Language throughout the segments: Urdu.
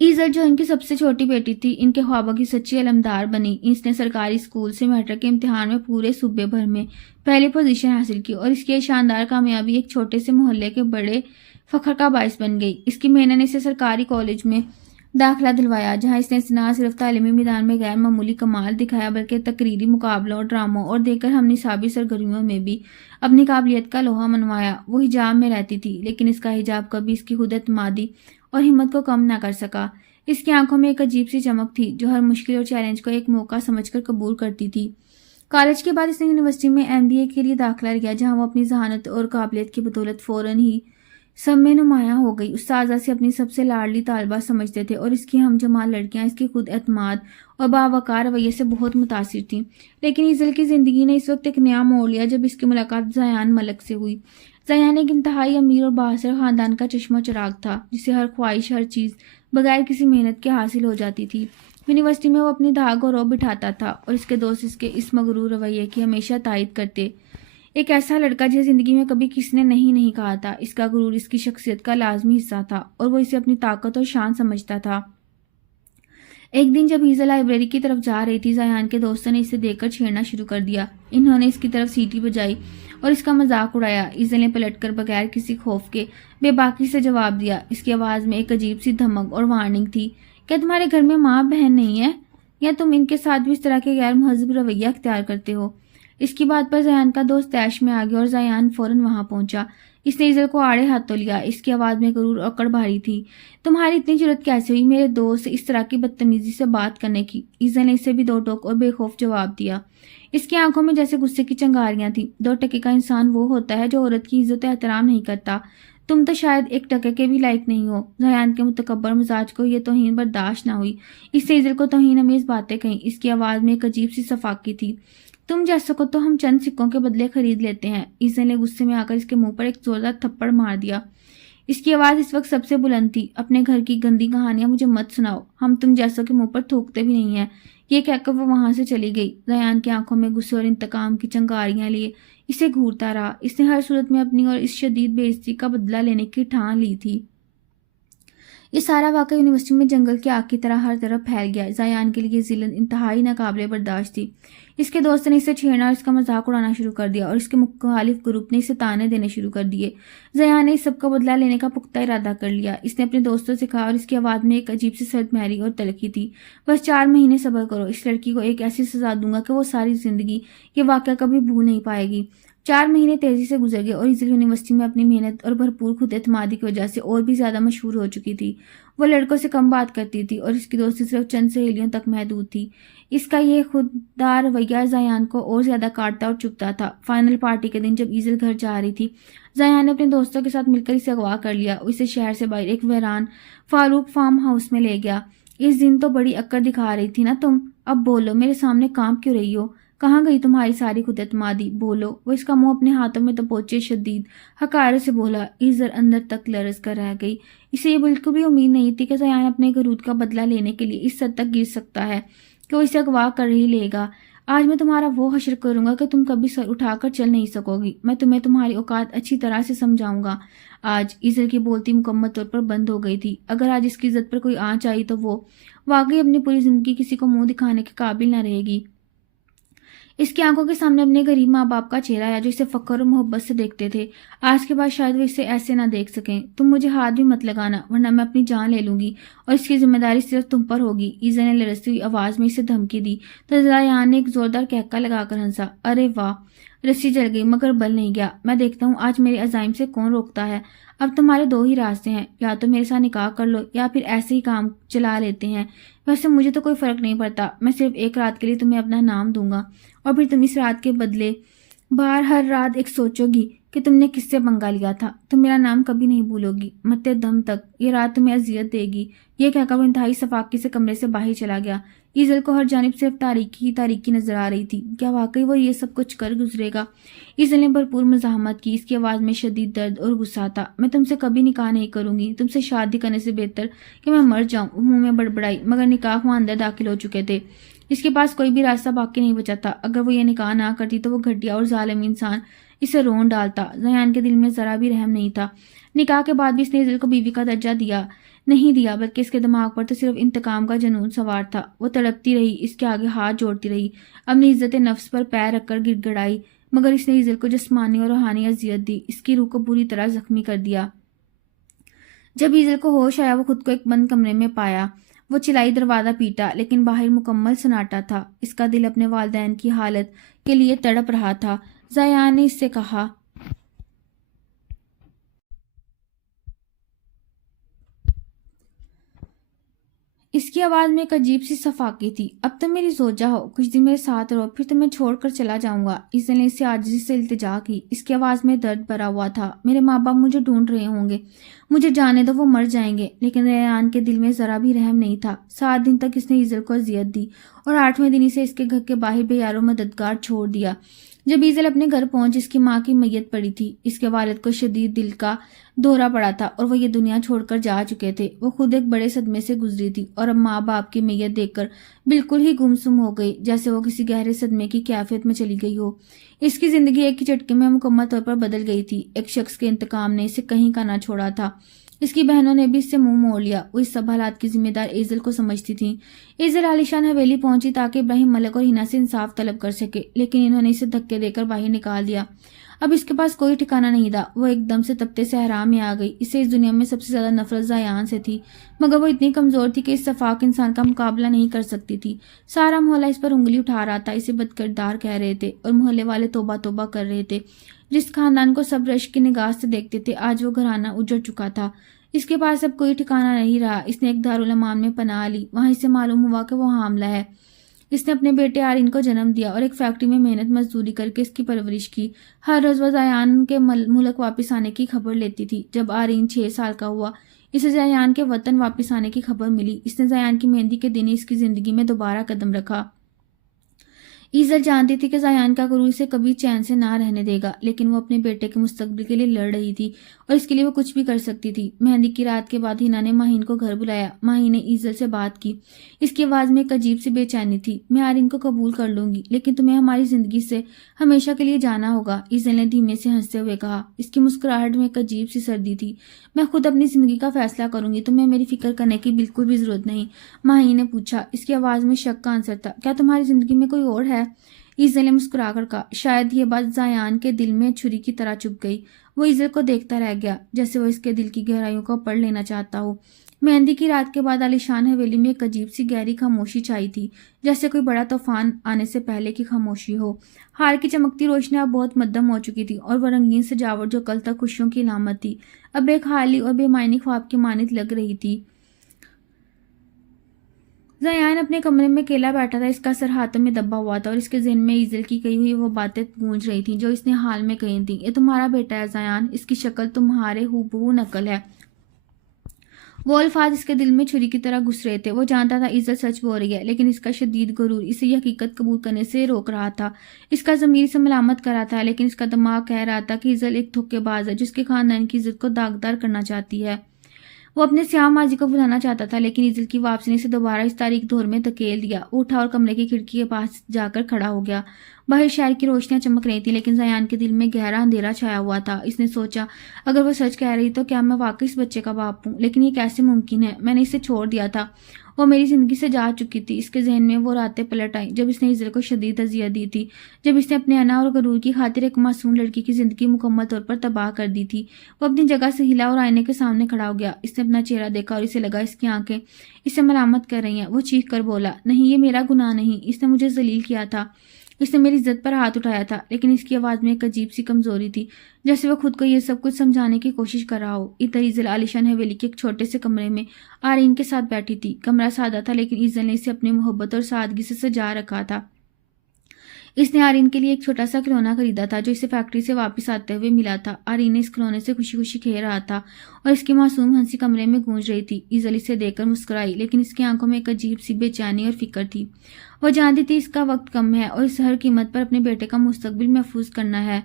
ایزل جو ان کی سب سے چھوٹی بیٹی تھی، ان کے خوابوں کی سچی علمدار بنی۔ اس نے سرکاری اسکول سے میٹرک کے امتحان میں پورے صوبے بھر میں پہلی پوزیشن حاصل کی اور اس کی یہ شاندار کامیابی ایک چھوٹے سے محلے کے بڑے فخر کا باعث بن گئی۔ اس کی محنت نے اسے سرکاری کالج میں داخلہ دلوایا، جہاں اس نے نہ صرف تعلیمی میدان میں غیر معمولی کمال دکھایا بلکہ تقریری مقابلوں، ڈراموں اور دیگر ہم نصابی سرگرمیوں میں بھی اپنی قابلیت کا لوہا منوایا۔ وہ حجاب میں رہتی تھی، لیکن اس کا حجاب کبھی اس کی خود اعتمادی اور ہمت کو کم نہ کر سکا۔ اس کی آنکھوں میں ایک عجیب سی چمک تھی جو ہر مشکل اور چیلنج کو ایک موقع سمجھ کر قبول کرتی تھی۔ کالج کے بعد اس نے یونیورسٹی میں MBA کے لیے داخلہ لیا، جہاں وہ اپنی ذہانت اور قابلیت کی بدولت فوراً ہی سب میں نمایاں ہو گئی۔ اساتذہ سے اپنی سب سے لاڈلی طالبہ سمجھتے تھے اور اس کی ہم جمال لڑکیاں اس کی خود اعتماد اور باوقار رویے سے بہت متاثر تھیں۔ لیکن ایزل کی زندگی نے اس وقت ایک نیا موڑ لیا جب اس کی ملاقات زیان ملک سے ہوئی۔ زیان ایک انتہائی امیر اور بااثر خاندان کا چشمہ چراغ تھا، جسے ہر خواہش، ہر چیز بغیر کسی محنت کے حاصل ہو جاتی تھی۔ یونیورسٹی میں وہ اپنی دھاگ اور رو بٹھاتا تھا اور اس کے دوست اس کے اس مغرور رویے کی ہمیشہ تائید کرتے۔ ایک ایسا لڑکا جسے زندگی میں کبھی کسی نے نہیں کہا تھا۔ اس کا غرور اس کی شخصیت کا لازمی حصہ تھا اور وہ اسے اپنی طاقت اور شان سمجھتا تھا۔ ایک دن جب ایزل لائبریری کی طرف جا رہی تھی، زیان کے دوستوں نے اسے دیکھ کر چھیڑنا شروع کر دیا۔ انہوں نے اس کی طرف سیٹی بجائی اور اس کا مذاق اڑایا۔ ایزل نے پلٹ کر بغیر کسی خوف کے بے باکی سے جواب دیا۔ اس کی آواز میں ایک عجیب سی دھمک اور وارننگ تھی۔ کیا تمہارے گھر میں ماں بہن نہیں ہے، یا تم ان کے ساتھ بھی اس طرح کے غیر مہذب رویہ اختیار کرتے ہو؟ اس کی بات پر زیان کا دوست طیش میں آ گیا اور زیان فوراً وہاں پہنچا۔ اس نے ایزل کو آڑے ہاتھوں لیا۔ اس کی آواز میں غرور اور اکڑ بھاری تھی۔ تمہاری اتنی جرأت کیسے ہوئی میرے دوست سے اس طرح کی بدتمیزی سے بات کرنے کی؟ ایزل نے اسے بھی دو ٹوک اور بے خوف جواب دیا۔ اس کی آنکھوں میں جیسے غصے کی چنگاریاں تھیں۔ 2 ٹکے کا انسان وہ ہوتا ہے جو عورت کی عزت و احترام نہیں کرتا۔ تم تو شاید 1 ٹکے کے بھی لائق نہیں ہو۔ زیان کے متکبر مزاج کو یہ توہین برداشت نہ ہوئی۔ اس نے ایزل کو توہین امیز باتیں کہیں۔ اس کی آواز میں ایک عجیب سی صفاقی تھی۔ تم جیسا کو تو ہم چند سکوں کے بدلے خرید لیتے ہیں۔ ایزل نے غصے میں آ کر اس کے منہ پر ایک زوردار تھپڑ مار دیا۔ اس کی آواز اس وقت سب سے بلند تھی۔ اپنے گھر کی گندی کہانیاں مجھے مت سناؤ، ہم تم جیسوں کے منہ پر تھوکتے بھی نہیں ہیں۔ یہ کہہ کر وہ وہاں سے چلی گئی۔ زیان کی آنکھوں میں غصے اور انتقام کی چنگاریاں لیے اسے گھورتا رہا۔ اس نے ہر صورت میں اپنی اور اس شدید بے عزتی کا بدلہ لینے کی ٹھان لی تھی۔ یہ سارا واقعہ یونیورسٹی میں جنگل کی آگ کی طرح ہر طرف پھیل گیا۔ زیان کے لیے ذلت انتہائی ناقابل برداشت تھی۔ اس کے دوست نے اسے چھیڑنا اور اس کا مذاق اڑانا شروع کر دیا اور اس کے مخالف گروپ نے اسے تانے دینے شروع کر دیے۔ زیان نے اس سب کا بدلہ لینے کا پختہ ارادہ کر لیا۔ اس نے اپنے دوستوں سے کہا اور اس کی آواز میں ایک عجیب سی سرد مہری اور تلخی تھی، بس 4 مہینے صبر کرو، اس لڑکی کو ایک ایسی سزا دوں گا کہ وہ ساری زندگی یہ واقعہ کبھی بھول نہیں پائے گی۔ 4 مہینے تیزی سے گزر گئے اور ایزل یونیورسٹی میں اپنی محنت اور بھرپور خود اعتمادی کی وجہ سے اور بھی زیادہ مشہور ہو چکی تھی۔ وہ لڑکوں سے کم بات کرتی تھی اور اس کی دوستی صرف چند سہیلیوں تک محدود تھی۔ اس کا یہ خوددار رویہ زیان کو اور زیادہ کاٹتا اور چبھتا تھا۔ فائنل پارٹی کے دن جب ایزل گھر جا رہی تھی، زیان نے اپنے دوستوں کے ساتھ مل کر اسے اغوا کر لیا اور اسے شہر سے باہر ایک ویران فاروق فارم ہاؤس میں لے گیا۔ اس دن تو بڑی اکڑ دکھا رہی تھی نا تم، اب بولو، میرے سامنے کام کیوں رہی ہو؟ کہاں گئی تمہاری ساری خود اعتمادی؟ بولو۔ وہ اس کا منہ اپنے ہاتھوں میں دبوچے شدید حقارت سے بولا۔ ایزل اندر تک لرز کر رہ گئی۔ اسے یہ بالکل بھی امید نہیں تھی کہ زیان اپنے غرور کا بدلہ لینے کے لیے اس حد تک گر سکتا ہے کہ وہ اسے اغوا کر ہی لے گا۔ آج میں تمہارا وہ حشر کروں گا کہ تم کبھی سر اٹھا کر چل نہیں سکو گی۔ میں تمہیں تمہاری اوقات اچھی طرح سے سمجھاؤں گا۔ آج ایزل کی بولتی مکمل طور پر بند ہو گئی تھی۔ اگر آج اس کی عزت پر کوئی آنچ آئی تو وہ واقعی اپنی پوری زندگی کسی کو منہ دکھانے کے قابل نہ رہے گی۔ اس کی آنکھوں کے سامنے اپنے غریب ماں باپ کا چہرہ آیا جو اسے فخر اور محبت سے دیکھتے تھے۔ آج کے بعد شاید وہ اسے ایسے نہ دیکھ سکیں۔ تم مجھے ہاتھ بھی مت لگانا ورنہ میں اپنی جان لے لوں گی اور اس کی ذمہ داری صرف تم پر ہوگی۔ ایزل نے لرزتی ہوئی آواز میں اسے دھمکی دی تو زیان نے ایک زوردار کہکا لگا کر ہنسا۔ ارے واہ، رسی جل گئی مگر بل نہیں گیا۔ میں دیکھتا ہوں آج میرے عزائم سے کون روکتا ہے۔ اب تمہارے 2 ہی راستے ہیں، یا تو میرے ساتھ نکاح کر لو یا پھر ایسے ہی کام چلا لیتے ہیں۔ ویسے مجھے تو کوئی فرق نہیں پڑتا، میں صرف 1 رات کے لیے تمہیں اپنا نام دوں گا اور پھر تم اس رات کے بدلے باہر ہر رات ایک سوچو گی کہ تم نے کس سے پنگا لیا تھا۔ تم میرا نام کبھی نہیں بھولو گی، مرتے دم تک۔ یہ رات تمہیں اذیت دے گی۔ یہ کہہ کر وہ انتہائی صفاقی سے کمرے سے باہر چلا گیا۔ ایزل کو ہر جانب صرف تاریکی ہی تاریکی نظر آ رہی تھی۔ کیا واقعی وہ یہ سب کچھ کر گزرے گا؟ ایزل نے بھرپور مزاحمت کی۔ اس کی آواز میں شدید درد اور غصہ تھا۔ میں تم سے کبھی نکاح نہیں کروں گی، تم سے شادی کرنے سے بہتر کہ میں مر جاؤں۔ وہ منہ میں بڑبڑائی، مگر نکاح وہ اندر داخل ہو چکے تھے۔ اس کے پاس کوئی بھی راستہ باقی نہیں بچا تھا۔ اگر وہ یہ نکاح نہ کرتی تو وہ گھٹیا اور ظالم انسان اسے رون ڈالتا۔ زیان کے دل میں ذرا بھی رحم نہیں تھا۔ نکاح کے بعد بھی اس نے ایزل کو بیوی کا درجہ دیا، نہیں دیا، بلکہ اس کے دماغ پر تو صرف انتقام کا جنون سوار تھا۔ وہ تڑپتی رہی، اس کے آگے ہاتھ جوڑتی رہی، اپنی عزت نفس پر پیر رکھ کر گڑ گڑائی، مگر اس نے ایزل کو جسمانی اور روحانی اذیت دی، اس کی روح کو بری طرح زخمی کر دیا۔ جب ایزل کو ہوش آیا، وہ خود کو ایک بند کمرے میں پایا۔ وہ چلائی، دروازہ پیٹا، لیکن باہر مکمل سناٹا تھا۔ اس کا دل اپنے والدین کی حالت کے لیے تڑپ رہا تھا۔ زیان نے اس سے کہا، اس کی آواز میں ایک عجیب سی صفاقی تھی، اب تم میری زوجہ ہو، کچھ دن میرے ساتھ رہو، پھر تمہیں چھوڑ کر چلا جاؤں گا۔ ایزل نے اسے عاجزی سے التجا کی، اس کی آواز میں درد بھرا ہوا تھا۔ میرے ماں باپ مجھے ڈھونڈ رہے ہوں گے، مجھے جانے دو، وہ مر جائیں گے۔ لیکن ریان کے دل میں ذرا بھی رحم نہیں تھا۔ 7 دن تک اس نے ایزل کو اذیت دی اور 8ویں دن اسے اس کے گھر کے باہر بے یار و مددگار چھوڑ دیا۔ جب ایزل اپنے گھر پہنچ، اس کی ماں کی میت پڑی تھی۔ اس کے والد کو شدید دل کا دورہ پڑا تھا اور وہ یہ دنیا چھوڑ کر جا چکے تھے۔ وہ خود ایک بڑے صدمے سے گزری تھی اور اب ماں باپ کی میت دیکھ کر بالکل ہی گمسم ہو گئی، جیسے وہ کسی گہرے صدمے کی کیفیت میں چلی گئی ہو۔ اس کی زندگی ایک ہی جھٹکے میں مکمل طور پر بدل گئی تھی۔ ایک شخص کے انتقام نے اسے کہیں کا نہ چھوڑا تھا۔ اس کی بہنوں نے بھی اس سے منہ موڑ لیا۔ وہ اس سب حالات کی ذمہ دار ایزل کو سمجھتی تھیں۔ ایزل عالیشان حویلی پہنچی تاکہ ابراہیم ملک اور ہنا سے انصاف طلب کر سکے، لیکن انہوں نے اسے دھکے دے کر باہر نکال دیا۔ اب اس کے پاس کوئی ٹھکانہ نہیں تھا۔ وہ ایک دم سے تپتے صحرا میں آ گئی۔ اسے اس دنیا میں سب سے زیادہ نفرت زیان سے تھی، مگر وہ اتنی کمزور تھی کہ اس شفاق انسان کا مقابلہ نہیں کر سکتی تھی۔ سارا محلہ اس پر انگلی اٹھا رہا تھا، اسے بدکردار کہہ رہے تھے اور محلے والے توبہ توبہ کر رہے تھے۔ جس خاندان کو سب رشک کی نگاہ سے دیکھتے تھے، آج وہ گھرانہ اجڑ چکا تھا۔ اس کے پاس اب کوئی ٹھکانہ نہیں رہا۔ اس نے ایک دارالمان میں پناہ لی، وہاں اسے معلوم ہوا کہ وہ حاملہ ہے۔ اس نے اپنے بیٹے آرین کو جنم دیا اور ایک فیکٹری میں محنت مزدوری کر کے اس کی پرورش کی۔ ہر روز وہ زیان کے ملک واپس آنے کی خبر لیتی تھی۔ جب آرین 6 سال کا ہوا، اسے زیان کے وطن واپس آنے کی خبر ملی۔ اس نے زیان کی مہندی کے دن اس کی زندگی میں دوبارہ قدم رکھا۔ ایزل جانتی تھی کہ زیان کا غرور اسے کبھی چین سے نہ رہنے دے گا، لیکن وہ اپنے بیٹے کے مستقبل کے لیے لڑ رہی تھی اور اس کے لیے وہ کچھ بھی کر سکتی تھی۔ مہندی کی رات کے بعد ہنا نے ماہین کو گھر بلایا۔ ماہین نے ایزل سے بات کی۔ اس کی آواز میں ایک عجیب سی بے چینی تھی۔ میں آرین کو قبول کر لوں گی، لیکن تمہیں ہماری زندگی سے ہمیشہ کے لیے جانا ہوگا، ایزل نے دھیمے سے ہنستے ہوئے کہا۔ اس کی مسکراہٹ میں ایک عجیب سی سردی تھی۔ میں خود اپنی زندگی کا فیصلہ کروں گی، تمہیں میری فکر کرنے کی بالکل بھی ضرورت نہیں، ماہین نے پوچھا۔ اس کی آواز میں شک کا عنصر تھا۔ کیا تمہاری زندگی میں کوئی اور ہے؟ ایزل نے مسکرا کر کہا۔ شاید یہ بات زیان کے دل میں چھری کی طرح چبھ گئی۔ وہ ایزل کو دیکھتا رہ گیا، جیسے وہ اس کے دل کی گہرائیوں کو پڑھ لینا چاہتا ہو۔ مہندی کی رات کے بعد عالیشان حویلی میں ایک عجیب سی گہری خاموشی چھائی تھی، جیسے کوئی بڑا طوفان آنے سے پہلے کی خاموشی ہو۔ ہال کی چمکتی روشنی اب بہت مدھم ہو چکی تھی اور وہ رنگین سجاوٹ جو کل تک خوشیوں کی علامت تھی، اب ایک خالی اور بے معنی خواب کی مانند لگ رہی تھی۔ زیان اپنے کمرے میں اکیلا بیٹھا تھا، اس کا سر ہاتھوں میں دبا ہوا تھا اور اس کے ذہن میں ایزل کی کہی ہوئی وہ باتیں گونج رہی تھیں جو اس نے حال میں کہی تھیں۔ یہ تمہارا بیٹا ہے زیان، اس کی شکل تمہارے ہو نقل ہے۔ وہ الفاظ اس کے دل میں چھری کی طرح گھس رہے تھے۔ وہ جانتا تھا ایزل سچ بول رہی ہے، لیکن اس کا شدید غرور اسے یہ حقیقت قبول کرنے سے روک رہا تھا۔ اس کا ضمیر اسے ملامت کر رہا تھا، لیکن اس کا دماغ کہہ رہا تھا کہ ایزل ایک دھوکے باز ہے، جس کے خاندان کی عزت کو داغدار کرنا چاہتی ہے۔ وہ اپنے سیاہ ماضی کو بھلانا چاہتا تھا، لیکن ایزل کی واپسی نے اسے دوبارہ اس تاریک دور میں دھکیل دیا۔ وہ اٹھا اور کمرے کی کھڑکی کے پاس جا کر کھڑا ہو گیا۔ باہر شہر کی روشنیاں چمک رہی تھیں، لیکن زیان کے دل میں گہرا اندھیرا چھایا ہوا تھا۔ اس نے سوچا، اگر وہ سچ کہہ رہی تو کیا میں واقعی اس بچے کا باپ ہوں؟ لیکن یہ کیسے ممکن ہے؟ میں نے اسے چھوڑ دیا تھا، وہ میری زندگی سے جا چکی تھی۔ اس کے ذہن میں وہ راتیں پلٹ آئیں جب اس نے ایزل کو شدید اذیت دی تھی، جب اس نے اپنے انا اور غرور کی خاطر ایک معصوم لڑکی کی زندگی مکمل طور پر تباہ کر دی تھی۔ وہ اپنی جگہ سے ہلا اور آئینے کے سامنے کھڑا ہو گیا۔ اس نے اپنا چہرہ دیکھا اور اسے لگا اس کی آنکھیں اسے ملامت کر رہی ہیں۔ وہ چیخ کر بولا، نہیں، یہ میرا گناہ نہیں، اس نے مجھے ذلیل کیا تھا، اس نے میری عزت پر ہاتھ اٹھایا تھا۔ لیکن اس کی آواز میں ایک عجیب سی کمزوری تھی، جیسے وہ خود کو یہ سب کچھ سمجھانے کی کوشش کر رہا ہو۔ ادھر ایزل عالیشان حویلی کے ایک چھوٹے سے کمرے میں آرین کے ساتھ بیٹھی تھی۔ کمرہ سادہ تھا، لیکن ایزل نے اسے اپنی محبت اور سادگی سے سجا رکھا تھا۔ اس نے آرین کے لیے ایک چھوٹا سا کھلونا خریدا تھا جو اسے فیکٹری سے واپس آتے ہوئے ملا تھا۔ آرین نے اس کھلونے سے خوشی خوشی کھیل رہا تھا اور اس کی معصوم ہنسی کمرے میں گونج رہی تھی۔ ایزل اسے دیکھ کر مسکرائی، لیکن اس کی آنکھوں میں ایک عجیب سی بے چینی اور فکر تھی۔ وہ جانتی تھی اس کا وقت کم ہے اور اس ہر قیمت پر اپنے بیٹے کا مستقبل محفوظ کرنا ہے۔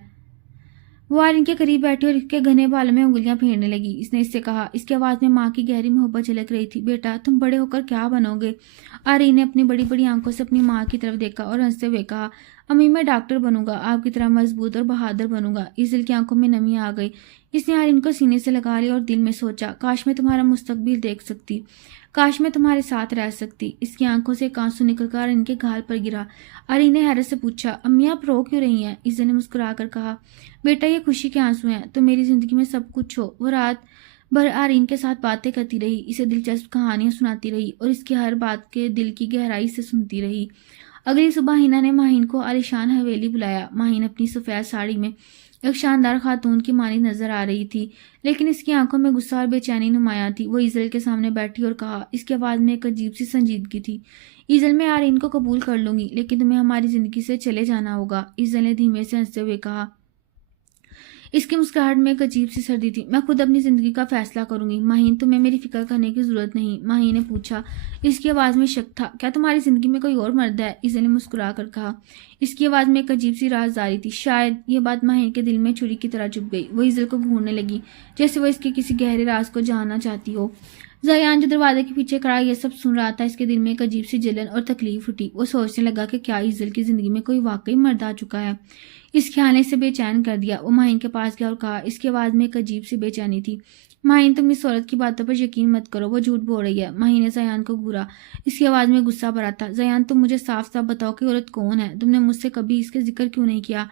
وہ آرین کے قریب بیٹھی اور اس کے گھنے بالوں میں انگلیاں پھیرنے لگی۔ اس نے اس سے کہا، اس کی آواز میں ماں کی گہری محبت جھلک رہی تھی، بیٹا تم بڑے ہو کر کیا بنو گے؟ آرین نے اپنی بڑی بڑی آنکھوں سے اپنی ماں کی طرف دیکھا اور ہنستے ہوئے کہا، امی میں ڈاکٹر بنوں گا، آپ کی طرح مضبوط اور بہادر بنوں گا۔ ایزل کی آنکھوں میں نمی آ گئی۔ اس نے آرین کو سینے سے لگا لیا اور دل میں سوچا، کاش میں تمہارا مستقبل دیکھ سکتی، کاش میں تمہارے ساتھ رہ سکتی۔ اس کی آنکھوں سے ایک آنسو نکل کر آرین کے گال پر گرا۔ آرین نے حیرت سے پوچھا، امی آپ رو کیوں رہی ہیں؟ ایزل نے مسکرا کر کہا، بیٹا یہ خوشی کے آنسو ہیں، تو میری زندگی میں سب کچھ ہو۔ وہ رات بھر آرین کے ساتھ باتیں کرتی رہی، اسے دلچسپ کہانیاں سناتی رہی اور اس کی ہر بات کے دل کی گہرائی سے سنتی رہی۔ اگلی صبح ہینا نے ماہین کو عالیشان حویلی بلایا۔ ماہین اپنی سفید ساڑی میں ایک شاندار خاتون کی مانند نظر آ رہی تھی، لیکن اس کی آنکھوں میں غصہ اور بے چینی نمایاں تھی۔ وہ ایزل کے سامنے بیٹھی اور کہا، اس کی آواز میں ایک عجیب سی سنجیدگی تھی، ایزل میں آرین کو قبول کر لوں گی، لیکن تمہیں ہماری زندگی سے چلے جانا ہوگا۔ ایزل نے دھیمے سے ہنستے ہوئے کہا، اس کی مسکراہٹ میں ایک عجیب سی سردی تھی، میں خود اپنی زندگی کا فیصلہ کروں گی۔ ماہین تمہیں میری فکر کرنے کی ضرورت نہیں، ماہین نے پوچھا۔ اس کی آواز میں شک تھا۔ کیا تمہاری زندگی میں کوئی اور مرد ہے؟ ایزل نے مسکرا کر کہا۔ اس کی آواز میں ایک عجیب سی رازداری تھی۔ شاید یہ بات ماہین کے دل میں چھری کی طرح چبھ گئی۔ وہ ایزل کو گھورنے لگی جیسے وہ اس کے کسی گہرے راز کو جاننا چاہتی ہو۔ زیان جو دروازے کے پیچھے کھڑا یہ سب سن رہا تھا، اس کے دل میں ایک عجیب سی جلن اور تکلیف اٹھی۔ وہ سوچنے لگا کہ کیا ایزل کی زندگی میں کوئی واقعی مرد آ چکا ہے۔ اس خیال نے اسے بے چین کر دیا۔ وہ ماہین کے پاس گیا اور کہا، اس کی آواز میں ایک عجیب سی بے چینی تھی، ماہین تم اس عورت کی باتوں پر یقین مت کرو، وہ جھوٹ بول رہی ہے۔ ماہین نے زیان کو گھورا۔ اس کی آواز میں غصہ بھرا تھا۔ زیان تم مجھے صاف صاف بتاؤ کہ عورت کون ہے، تم نے مجھ سے کبھی اس کے ذکر کیوں نہیں کیا؟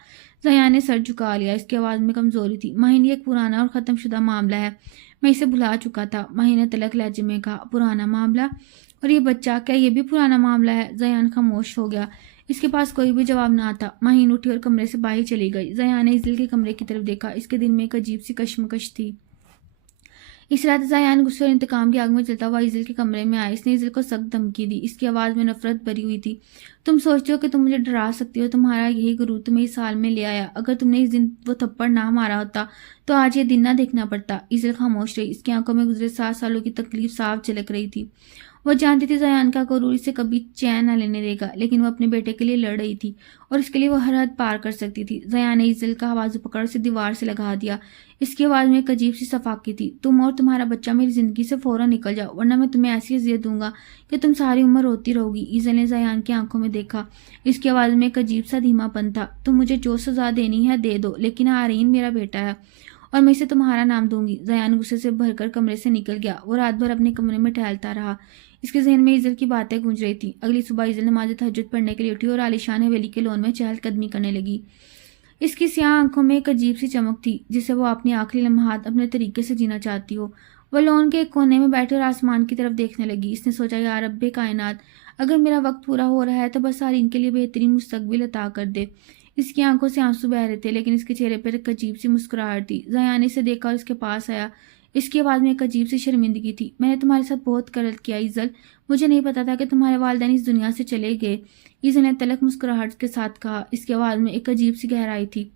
زیان نے سر جھکا لیا۔ اس کی آواز میں کمزوری تھی۔ ماہین یہ ایک پرانا اور ختم شدہ معاملہ ہے، میں اسے بھلا چکا تھا۔ ماہین نے تلخ لہجے میں کہا، پرانا معاملہ؟ اور یہ بچہ، کیا یہ بھی پرانا معاملہ ہے؟ زیان خاموش ہو گیا۔ اس کے پاس کوئی بھی جواب نہ تھا۔ ماہین اٹھی اور کمرے سے باہر چلی گئی۔ زیان نے ایزل کے کمرے کی طرف دیکھا۔ اس کے دل میں ایک عجیب سی کشمکش تھی۔ اس رات زیان غصے اور انتقام کی آگ میں جلتا ہوا ایزل کے کمرے میں آیا۔ اس نے ایزل کو سخت دھمکی دی۔ اس کی آواز میں نفرت بھری ہوئی تھی، تم سوچتے ہو کہ تم مجھے ڈرا سکتی ہو، تمہارا یہی غرور تمہیں اس حال میں لے آیا۔ اگر تم نے اس دن وہ تھپڑ نہ مارا ہوتا تو آج یہ دن نہ دیکھنا پڑتا۔ ایزل خاموش رہی۔ اس کی آنکھوں میں گزرے 7 سالوں کی تکلیف صاف جھلک رہی تھی۔ وہ جانتی تھی زیان کا غرور اسے کبھی چین نہ لینے دے گا، لیکن وہ اپنے بیٹے کے لیے لڑ رہی تھی اور اس کے لیے وہ ہر حد پار کر سکتی تھی۔ زیان نے ایزل کا بازو پکڑ اسے دیوار سے لگا دیا۔ اس کی آواز میں ایک عجیب سی صفاقی تھی، تم اور تمہارا بچہ میری زندگی سے فوراً نکل جاؤ، ورنہ میں تمہیں ایسی اذیت دوں گا کہ تم ساری عمر روتی رہو گی۔ ایزل نے زیان کی آنکھوں میں دیکھا۔ اس کی آواز میں ایک عجیب سا دھیما پن تھا، تم مجھے جو سزا دینی ہے دے دو، لیکن آرین میرا بیٹا ہے اور میں اسے تمہارا نام دوں گی۔ زیان غصے سے بھر کر کمرے سے نکل گیا۔ وہ رات بھر اپنے کمرے میں ٹہلتا رہا۔ اس کے ذہن میں ایزل کی باتیں گونج رہی تھیں۔ اگلی صبح ایزل نماز تہجد پڑھنے کے لیے اٹھی اور عالیشان حویلی کے لون میں چہل قدمی کرنے لگی۔ اس کی سیاہ آنکھوں میں ایک عجیب سی چمک تھی، جسے وہ اپنی آخری لمحات اپنے طریقے سے جینا چاہتی ہو۔ وہ لون کے ایک کونے میں بیٹھے اور آسمان کی طرف دیکھنے لگی۔ اس نے سوچا، یا رب کائنات، اگر میرا وقت پورا ہو رہا ہے تو بس آرین کے لیے بہترین مستقبل عطا کر دے۔ اس کی آنکھوں سے آنسو بہہ رہے تھے، لیکن اس کے چہرے پر ایک عجیب سی مسکراہٹ تھی۔ زیان نے اسے دیکھا اور اس کے پاس آیا۔ اس کی آواز میں ایک عجیب سی شرمندگی تھی، میں نے تمہارے ساتھ بہت غلط کیا ایزل، مجھے نہیں پتا تھا کہ تمہارے والدین اس دنیا سے چلے گئے۔ ایزل نے تلخ مسکراہٹ کے ساتھ کہا۔ اس کی آواز میں ایک عجیب سی گہرائی تھی،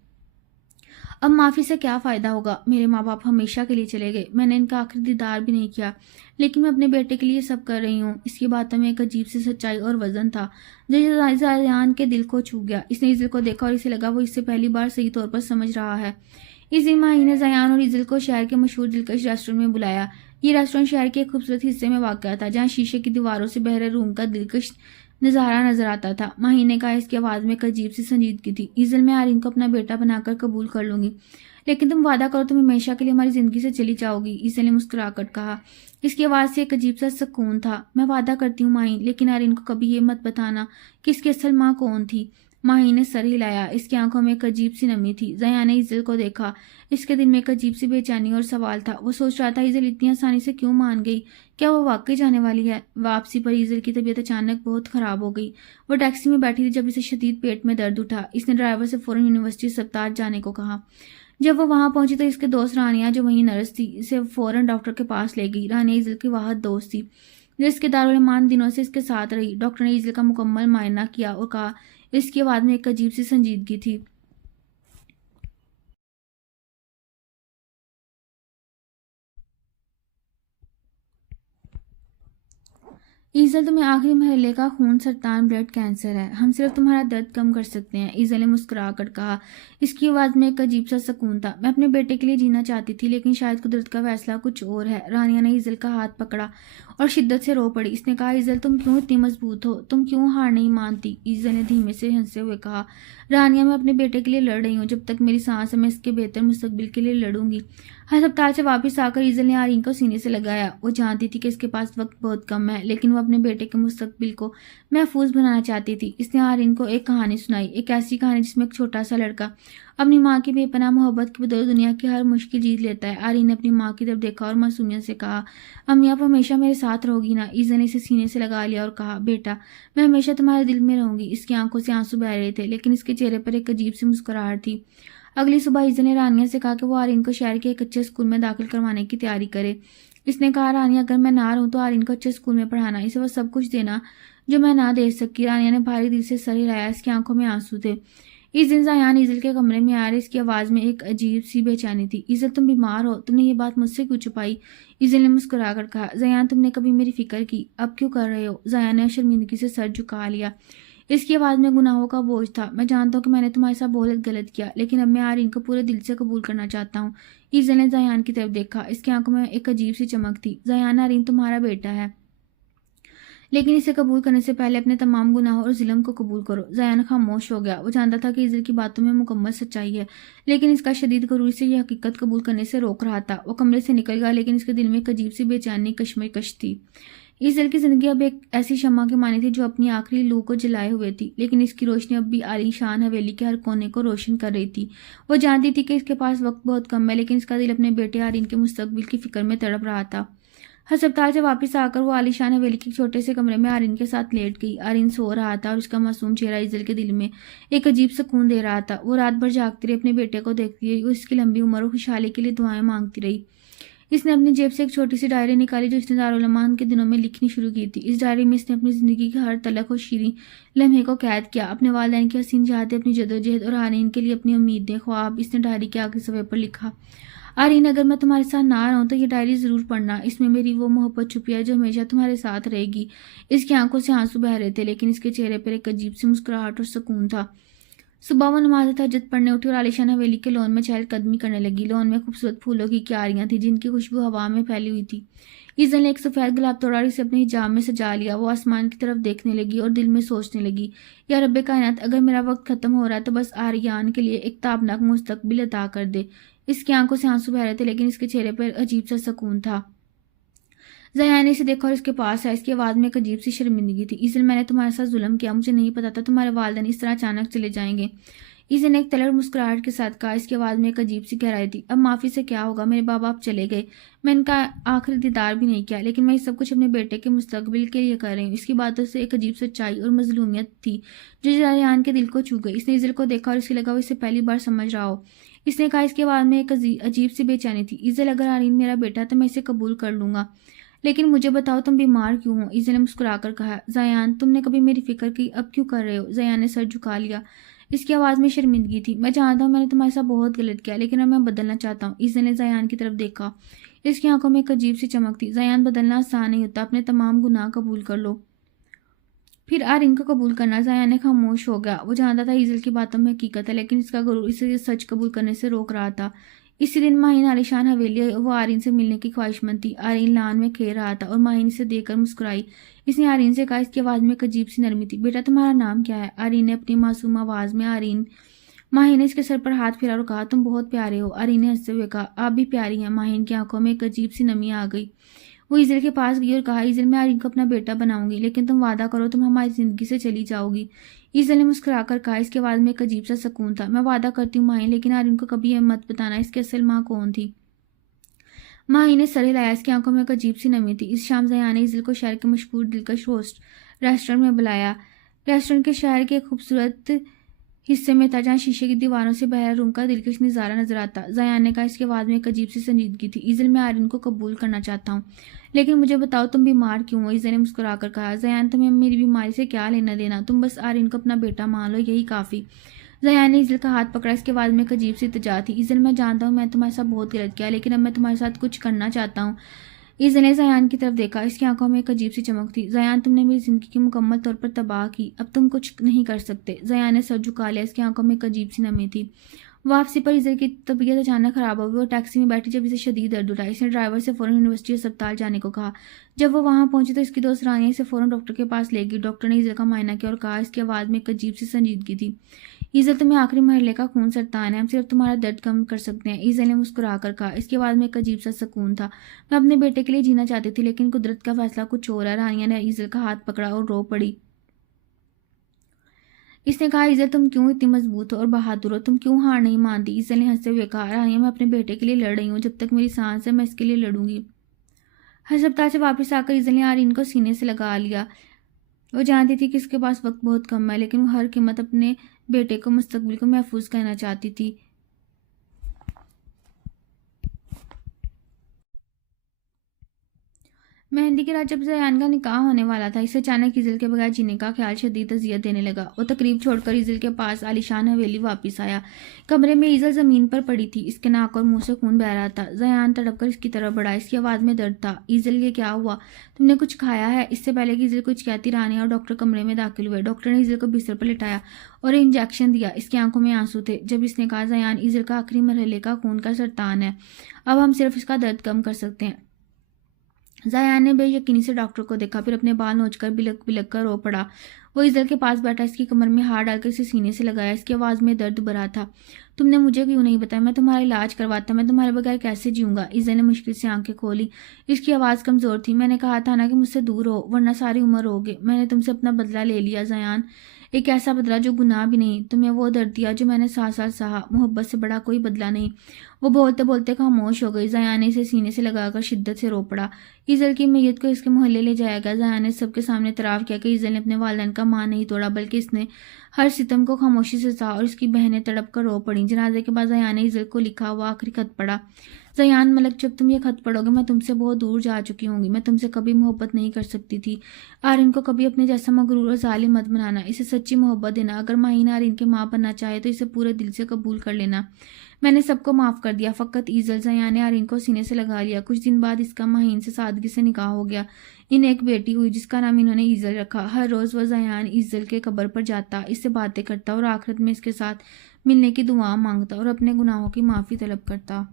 اب معافی سے کیا فائدہ ہوگا، میرے ماں باپ ہمیشہ کے لیے چلے گئے، میں نے ان کا آخری دیدار بھی نہیں کیا، لیکن میں اپنے بیٹے کے لیے سب کر رہی ہوں۔ اس کی باتوں میں ایک عجیب سی سچائی اور وزن تھا جو زیان کے دل کو چھو گیا۔ اس نے ایزل کو دیکھا اور اسے لگا وہ اس سے پہلی بار صحیح طور پر سمجھ رہا ہے۔ اس دن ماہی نے زیان اور ایزل کو شہر کے مشہور دلکش ریسٹورنٹ میں بلایا۔ یہ ریسٹورنٹ شہر کے ایک خوبصورت حصے میں واقع تھا، جہاں شیشے کی دیواروں سے بحر روم کا دلکش نظارہ نظر آتا تھا۔ ماہی نے کہا، اس کی آواز میں ایک عجیب سی سنجیدگی تھی، ایزل میں آرین کو اپنا بیٹا بنا کر قبول کر لوں گی، لیکن تم وعدہ کرو تم ہمیشہ کے لیے ہماری زندگی سے چلی جاؤ گی۔ ایزل نے مسکرا کر کہا۔ اس کی آواز سے ایک عجیب سا سکون تھا، میں وعدہ کرتی ہوں ماہی، لیکن آرین کو کبھی یہ مت بتانا کہ اس کی اصل ماں کون تھی۔ ماہی نے سر ہلایا۔ اس کی آنکھوں میں ایک عجیب سی نمی تھی۔ زیان نے ایزل کو دیکھا۔ اس کے دل میں ایک عجیب سی بے چینی اور سوال تھا۔ وہ سوچ رہا تھا، ایزل اتنی آسانی سے کیوں مان گئی؟ کیا وہ واقعی جانے والی ہے؟ واپسی پر ایزل کی طبیعت اچانک بہت خراب ہو گئی۔ وہ ٹیکسی میں بیٹھی تھی جب اسے شدید پیٹ میں درد اٹھا۔ اس نے ڈرائیور سے فوراً یونیورسٹی اسپتال جانے کو کہا۔ جب وہ وہاں پہنچی تو اس کے دوست رانیہ، جو وہیں نرس تھی، اسے فوراً ڈاکٹر کے پاس لے گئی۔ رانیہ ایزل کی واحد دوست تھی جو اس کے دارالعلوم دنوں سے اس کے ساتھ رہی۔ ڈاکٹر نے ایزل کا مکمل معائنہ کیا اور کہا، اس کی آواز میں ایک عجیب سی سنجیدگی تھی، ایزل، تمہیں آخری مرحلے کا خون سرطان بلڈ کینسر ہے، ہم صرف تمہارا درد کم کر سکتے ہیں، ایزل نے مسکرا کر کہا۔ اس کی آواز میں ایک عجیب سا سکون تھا۔ میں اپنے بیٹے کے لیے جینا چاہتی تھی، لیکن شاید قدرت کا فیصلہ کچھ اور ہے۔ رانیہ نے ایزل کا ہاتھ پکڑا اور شدت سے رو پڑی۔ اس نے کہا، ایزل تم کیوں اتنی مضبوط ہو، تم کیوں ہار نہیں مانتی؟ ایزل نے دھیمے سے ہنستے ہوئے کہا، رانیہ میں اپنے بیٹے کے لیے لڑ رہی ہوں، جب تک میری سانس ہے میں اس کے بہتر مستقبل کے لیے لڑوں گی۔ ہسپتال سے واپس آ کر ایزل نے آرین کو سینے سے لگایا۔ وہ جانتی تھی کہ اس کے پاس وقت بہت کم ہے، لیکن وہ اپنے بیٹے کے مستقبل کو محفوظ بنانا چاہتی تھی۔ اس نے آرین کو ایک کہانی سنائی، ایک ایسی کہانی جس میں ایک چھوٹا سا لڑکا اپنی ماں کی بے پناہ محبت کی بدولت دنیا کی ہر مشکل جیت لیتا ہے۔ آرین نے اپنی ماں کی طرف دیکھا اور معصومیت سے کہا، امی آپ ہمیشہ میرے ساتھ رہو گی نا؟ ایزل نے اسے سینے سے لگا لیا اور کہا، بیٹا میں ہمیشہ تمہارے دل میں رہوں گی۔ اس کی آنکھوں سے آنسو بہ رہے تھے، لیکن اس کے چہرے پر ایک عجیب سی مسکراہٹ تھی۔ اگلی صبح ایزل نے رانیہ سے کہا کہ وہ آرین کو شہر کے ایک اچھے اسکول میں داخل کروانے کی تیاری کرے۔ اس نے کہا، رانیہ اگر میں نہ رہوں تو آرین کو اچھے اسکول میں پڑھانا، اسے وہ سب کچھ دینا جو میں نہ دے سکی۔ رانیہ نے بھاری دل سے سر ہلایا، اس کی آنکھوں میں آنسو تھے۔ اس دن زیان ایزل کے کمرے میں آ رہے، اس کی آواز میں ایک عجیب سی بے چینی تھی۔ ایزل تم بیمار ہو، تم نے یہ بات مجھ سے کیوں چھپائی؟ ایزل نے مسکرا کر کہا، زیان تم نے کبھی میری فکر کی، اب کیوں کر رہے ہو؟ زیان نے شرمندگی سے سر جھکا لیا۔ اس کی آواز میں گناہوں کا بوجھ تھا۔ میں جانتا ہوں کہ میں نے تمہارے ساتھ بہت غلط کیا، لیکن اب میں آرین کو پورے دل سے قبول کرنا چاہتا ہوں۔ ایزل نے زیان کی طرف دیکھا، اس کی آنکھوں میں ایک عجیب سی چمک تھی۔ زیان، آرین تمہارا بیٹا ہے، لیکن اسے قبول کرنے سے پہلے اپنے تمام گناہوں اور ظلم کو قبول کرو۔ زیان خاموش ہو گیا۔ وہ جانتا تھا کہ ایزل کی باتوں میں مکمل سچائی ہے، لیکن اس کا شدید غرور اسے یہ حقیقت قبول کرنے سے روک رہا تھا۔ وہ کمرے سے نکل گیا، لیکن اس کے دل میں ایک عجیب سی بے چینی کشمکش تھی۔ ایزل کی زندگی اب ایک ایسی شمع کی مانی تھی جو اپنی آخری لو کو جلائے ہوئے تھی، لیکن اس کی روشنی اب بھی عالی شان حویلی کے ہر کونے کو روشن کر رہی تھی۔ وہ جانتی تھی کہ اس کے پاس وقت بہت کم ہے، لیکن اس کا دل اپنے بیٹے آرین کے مستقبل کی فکر میں تڑپ رہا تھا۔ ہسپتال سے واپس آ کر وہ عالی شان حویلی کے ایک چھوٹے سے کمرے میں آرین کے ساتھ لیٹ گئی۔ آرین سو رہا تھا اور اس کا معصوم چہرہ ایزل کے دل میں ایک عجیب سکون دے رہا تھا۔ وہ رات بھر جاگتی رہی، اپنے بیٹے کو دیکھتی رہی اور اس کی لمبی عمر اور خوشحالی کے لیے دعائیں مانگتی رہی۔ اس نے اپنی جیب سے ایک چھوٹی سی ڈائری نکالی جو اس نے دارالعلوم کے دنوں میں لکھنی شروع کی تھی۔ اس ڈائری میں اس نے اپنی زندگی کے ہر تلخ اور شیریں لمحے کو قید کیا، اپنے والدین کی حسین یادیں، اپنی جدوجہد اور آرین کے لیے اپنی امیدیں، خواب۔ اس نے ڈائری کے آخری صفحے پر لکھا، آرین اگر میں تمہارے ساتھ نہ رہوں تو یہ ڈائری ضرور پڑھنا، اس میں میری وہ محبت چھپی ہے جو ہمیشہ تمہارے ساتھ رہے گی۔ اس کی آنکھوں سے آنسو بہ رہے تھے، لیکن اس کے چہرے پر ایک عجیب سی مسکراہٹ اور سکون تھا۔ صبح وہ نماز تہجد پڑھنے اٹھی اور عالیشان حویلی کے لون میں چہل قدمی کرنے لگی۔ لون میں خوبصورت پھولوں کی کیاریاں تھیں جن کی خوشبو ہوا میں پھیلی ہوئی تھی۔ ایزل نے ایک سفید گلاب توڑا اور اسے اپنے حجاب میں سجا لیا۔ وہ آسمان کی طرف دیکھنے لگی اور دل میں سوچنے لگی، یا رب کائنات، اگر میرا وقت ختم ہو رہا ہے تو بس آریان کے لیے ایک تابناک مستقبل عطا کر دے۔ اس کی آنکھوں سے آنسو بہ رہے تھے، لیکن اس کے چہرے پر عجیب سا سکون تھا۔ زیان نے اسے دیکھا اور اس کے پاس آیا۔ اس کی آواز میں ایک عجیب سی شرمندگی تھی۔ ایزل، میں نے تمہارے ساتھ ظلم کیا، مجھے نہیں پتا تھا تمہارے والدین اس طرح اچانک چلے جائیں گے۔ ایزل نے ایک تلخ مسکراہٹ کے ساتھ کہا، اس کی آواز میں ایک عجیب سی گہرائی تھی۔ اب معافی سے کیا ہوگا، میرے باپ آپ چلے گئے، میں ان کا آخری دیدار بھی نہیں کیا، لیکن میں یہ سب کچھ اپنے بیٹے کے مستقبل کے لیے کر رہی ہوں۔ اس کی باتوں سے ایک عجیب سچائی اور مظلومیت تھی جو زیان کے دل کو چھو گئی۔ اس نے ایزل کو دیکھا اور اسے لگا وہ اسے پہلی بار سمجھ رہا ہو۔ اس نے کہا، اس کے آواز میں ایک عجیب سی بے چینی تھی، ایزل اگر آرین میرا بیٹا تو میں اسے قبول کر لوں گا، لیکن مجھے بتاؤ تم بیمار کیوں ہو؟ ایزل نے مسکرا کر کہا، زیان تم نے کبھی میری فکر کی، اب کیوں کر رہے ہو؟ زیان نے سر جھکا لیا۔ اس کی آواز میں شرمندگی تھی۔ میں جانتا ہوں میں نے تمہارے ساتھ بہت غلط کیا، لیکن اب میں بدلنا چاہتا ہوں۔ ایزل نے زیان کی طرف دیکھا، اس کی آنکھوں میں ایک عجیب سی چمک تھی۔ زیان، بدلنا آسان نہیں ہوتا، اپنے تمام گناہ قبول کر لو، پھر آرین کو قبول کرنا۔ زیان نے خاموش ہو گیا۔ وہ جانتا تھا ایزل کی باتوں میں حقیقت ہے، لیکن اس کا غرور اسے یہ سچ قبول کرنے سے روک رہا تھا۔ اسی دن ماہین عالیشان حویلی وہ آرین سے ملنے کی خواہش مند تھی۔ آرین لان میں کھیل رہا تھا اور ماہین اسے دیکھ کر مسکرائی۔ اس نے آرین سے کہا، اس کی آواز میں ایک عجیب سی نرمی تھی، بیٹا تمہارا نام کیا ہے؟ آرین نے اپنی معصوم آواز میں آرین۔ ماہین نے اس کے سر پر ہاتھ پھیرا اور کہا، تم بہت پیارے ہو۔ آرین نے ہنستے ہوئے کہا، آپ بھی پیاری ہیں۔ ماہین کی آنکھوں میں ایک عجیب سی نمی آ گئی۔ وہ ایزل کے پاس گئی اور کہا، ایزل میں آرین کو اپنا بیٹا بناؤں گی، لیکن تم وعدہ کرو تم ہماری زندگی سے چلی جاؤ گی۔ ایزل نے مسکرا کر کہا، اس کے آواز میں ایک عجیب سا سکون تھا، میں وعدہ کرتی ہوں ماہین، لیکن آرین کو کبھی یہ مت بتانا اس کی اصل ماں کون تھی۔ ماہین نے سر ہلایا، اس کی آنکھوں میں ایک عجیب سی نمی تھی۔ اس شام زیان نے ایزل کو شہر کے مشہور دلکش ریسٹورنٹ میں بلایا۔ ریسٹورنٹ کے شہر کے ایک خوبصورت حصے میں تھا جہاں شیشے کی دیواروں سے باہر روم کا دلکش نظارہ نظر آتا۔ زیان نے کہا، اس کی آواز میں ایک عجیب سی سنجیدگی تھی، ایزل میں آرین کو قبول کرنا چاہتا ہوں، لیکن مجھے بتاؤ تم بیمار کیوں ہو؟ ایزل نے مسکرا کر کہا، زیان تمہیں میری بیماری سے کیا لینا دینا، تم بس آرین کو اپنا بیٹا مان لو، یہی کافی۔ زیان نے ایزل کا ہاتھ پکڑا، اس کے آواز میں ایک عجیب سی التجا تھی، ایزل میں جانتا ہوں میں تمہارے ساتھ بہت غلط کیا، لیکن اب میں تمہارے ساتھ کچھ کرنا چاہتا ہوں۔ ایزل نے زیان کی طرف دیکھا، اس کی آنکھوں میں ایک عجیب سی چمک تھی۔ زیان، تم نے میری زندگی کی مکمل طور پر تباہ کی، اب تم کچھ نہیں کر سکتے۔ زیان نے سر جھکا لیا، اس کی آنکھوں میں ایک عجیب سی نمی تھی۔ واپسی پر ایزل کی طبیعت اچانک خراب ہو گئی اور ٹیکسی میں بیٹھی جب اسے شدید درد اٹھا، اس نے ڈرائیور سے فوراً یونیورسٹی اسپتال جانے کو کہا۔ جب وہ وہاں پہنچی تو اس کی دوست رانیہ اسے فوراً ڈاکٹر کے پاس لے گئی۔ ڈاکٹر نے ایزل کا معائنہ کیا اور کہا، اس کی آواز میں ایک عجیب سی سنجیدگی تھی، ایزل، تمہیں آخری مرحلے کا خون سرطان ہے، ہم صرف تمہارا درد کم کر سکتے ہیں۔ ایزل نے مسکرا کر کہا، اس کی آواز میں ایک عجیب سا سکون تھا، میں اپنے بیٹے کے لیے جینا چاہتی تھی لیکن قدرت کا فیصلہ کچھ اور ہے۔ رانیہ نے ایزل کا ہاتھ پکڑا اور رو پڑی۔ اس نے کہا، ایزل، تم کیوں اتنی مضبوط ہو اور بہادر ہو، تم کیوں ہار نہیں مانتی؟ ایزل نے ہنستے ہوئے کہا، رانیہ، میں اپنے بیٹے کے لیے لڑ رہی ہوں، جب تک میری سانس ہے میں اس کے لیے لڑوں گی۔ ہسپتال سے واپس آ کر ایزل نے آرین کو سینے سے لگا لیا۔ وہ جانتی تھی کہ اس کے پاس وقت بہت کم ہے، لیکن وہ ہر قیمت اپنے بیٹے کو مستقبل کو محفوظ کرنا چاہتی تھی۔ مہندی کی رات جب زیان کا نکاح ہونے والا تھا، اسے اچانک ایزل کے بغیر جینے کا خیال شدید اذیت دینے لگا۔ وہ تقریب چھوڑ کر ایزل کے پاس عالیشان حویلی واپس آیا۔ کمرے میں ایزل زمین پر پڑی تھی، اس کے ناک اور منہ سے خون بہہ رہا تھا۔ زیان تڑپ کر اس کی طرف بڑھا، اس کی آواز میں درد تھا۔ ایزل، یہ کیا ہوا؟ تم نے کچھ کھایا ہے؟ اس سے پہلے کہ ایزل کچھ کہتی، رانیہ اور ڈاکٹر کمرے میں داخل ہوئے۔ ڈاکٹر نے ایزل کو بستر پر لٹایا اور انجیکشن دیا، اس کی آنکھوں میں آنسو تھے جب اس نے کہا، زیان، ایزل کا آخری مرحلے کا خون کا سرطان ہے، اب ہم صرف اس کا درد کم کر سکتے ہیں۔ زیان نے بے یقینی سے ڈاکٹر کو دیکھا، پھر اپنے بال نوچ کر بلک بلک کر رو پڑا۔ وہ ایزل کے پاس بیٹھا، اس کی کمر میں ہاتھ ڈال کر اسے سینے سے لگایا، اس کی آواز میں درد بھرا تھا، تم نے مجھے کیوں نہیں بتایا؟ میں تمہارا علاج کرواتا، میں تمہارے بغیر کیسے جیوں گا؟ ایزل نے مشکل سے آنکھیں کھولی، اس کی آواز کمزور تھی، میں نے کہا تھا نا کہ مجھ سے دور ہو ورنہ ساری عمر روگے۔ میں نے تم سے اپنا بدلہ لے لیا زیان، ایک ایسا بدلہ جو گناہ بھی نہیں، تمہیں وہ درد دیا جو میں نے 7 سال سہا، محبت سے بڑا کوئی بدلہ نہیں۔ وہ بولتے بولتے خاموش ہو گئی۔ زیان نے اسے سینے سے لگا کر شدت سے رو پڑا۔ ایزل کی میت کو اس کے محلے لے جایا گیا۔ زیان نے سب کے سامنے اعتراف کیا کہ ایزل نے اپنے والدین کا مان نہیں توڑا، بلکہ اس نے ہر ستم کو خاموشی سے سہا اور اس کی بہنیں تڑپ کر رو پڑیں۔ جنازے کے بعد زیان نے ایزل کو لکھا ہوا آخری خط پڑھا، زیان ملک، جب تم یہ خط پڑھو گے میں تم سے بہت دور جا چکی ہوں گی، میں تم سے کبھی محبت نہیں کر سکتی تھی۔ آرین کو کبھی اپنے جیسا مغرور اور ظالم مت بنانا، اسے سچی محبت دینا، اگر ماہین آرین کی ماں بننا چاہے تو اسے پورے دل سے قبول کر لینا، میں نے سب کو معاف کر دیا، فقط ایزل۔ زیان نے آرین کو سینے سے لگا لیا۔ کچھ دن بعد اس کا ماہین سے سادگی سے نکاح ہو گیا۔ انہیں ایک بیٹی ہوئی جس کا نام انہوں نے ایزل رکھا۔ ہر روز وہ زیان ایزل کے قبر پر جاتا، اس سے باتیں کرتا اور آخرت میں اس کے ساتھ ملنے کی دعا مانگتا اور اپنے گناہوں کی معافی طلب کرتا۔